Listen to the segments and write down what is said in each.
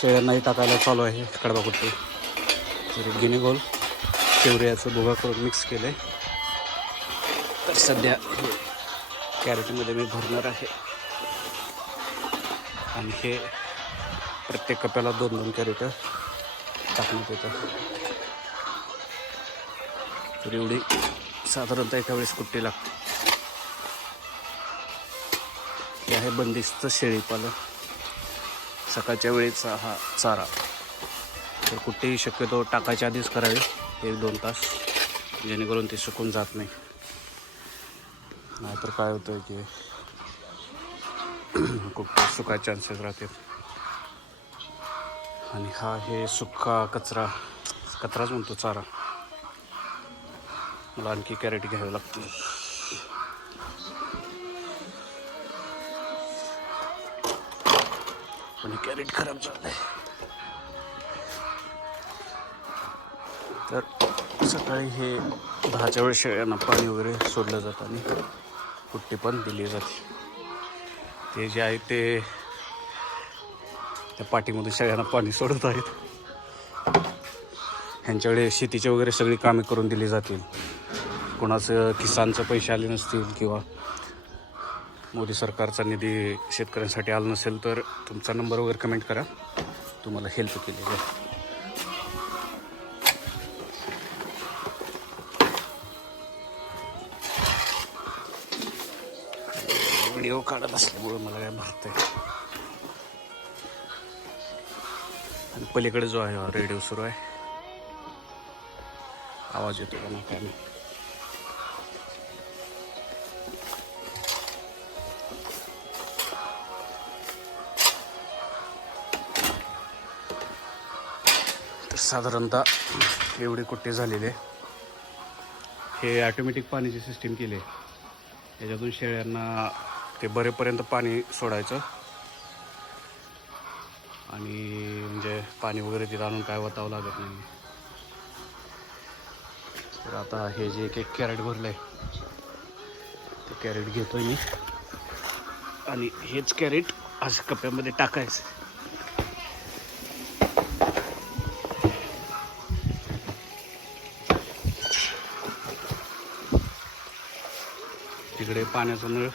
शेळ्यांनाही टाकायला चालू आहे. कडबा कुट्टी तर गिनेगोल शेवऱ्याचं भुगा करून मिक्स केलं आहे तर सध्या कॅरेटमध्ये मी भरणार आहे. आणि हे प्रत्येक कप्याला दोन दोन कॅरेट टाकण्यात येतं. तर एवढी साधारणतः एका वेळेस कुट्टी लागते. हे आहे बंदिस्त शेळीपालन. सकाळच्या वेळेचा हा चारा. तर कुठेही शक्यतो टाकायच्या आधीच करावे. एक दोन तास. जेणेकरून ते सुकून जात नाही. नाहीतर काय होतं की कुठे सुका चान्सेस राहते. आणि हा हे सुका कचरा कचराच म्हणतो चारा. मला आणखी कॅरेट घ्यावी लागतील. पण कॅरेट खराब झालंय. तर सकाळी हे दहाच्या वेळेस शेळ्यांना पाणी वगैरे सोडलं जातं आणि कुट्टी पण दिली जाते. ते जे आहे ते त्या पाठीमध्ये शेळ्यांना पाणी सोडत आहेत. ह्यांच्याकडे शेतीचे वगैरे सगळी कामे करून दिली जातील. कोणाचं किसानचं पैसे आले नसतील किंवा मोदी सरकारचा निधी शेतकऱ्यांसाठी आला नसेल तर तुमचा नंबर वगैरे कमेंट करा. तुम्हाला हेल्प केली जाईल. व्हिडिओ काढत असल्यामुळे मला काय भरत आहे आणि पलीकडे जो आहे रेडिओ सुरू आहे. आवाज येतो का नाही काय नाही साधारणतः एवढे कुट्टी झालेले हे ॲटोमॅटिक पाण्याची सिस्टीम केली आहे. याच्यातून शेळ्यांना ते बरेपर्यंत पाणी सोडायचं. आणि म्हणजे पाणी वगैरे तिथं आणून काय वतावं लागत नाही. तर आता हे जे एक एक कॅरेट भरलं आहे ते कॅरेट घेतोय मी. आणि हेच कॅरेट असं कप्प्यामध्ये टाकायचं तिकडे पाण्याचा नळ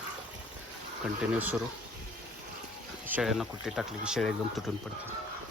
कंटिन्यू सुरू. शेळ्यांना कुठे टाकली की शेळ्या एकदम तुटून पडतात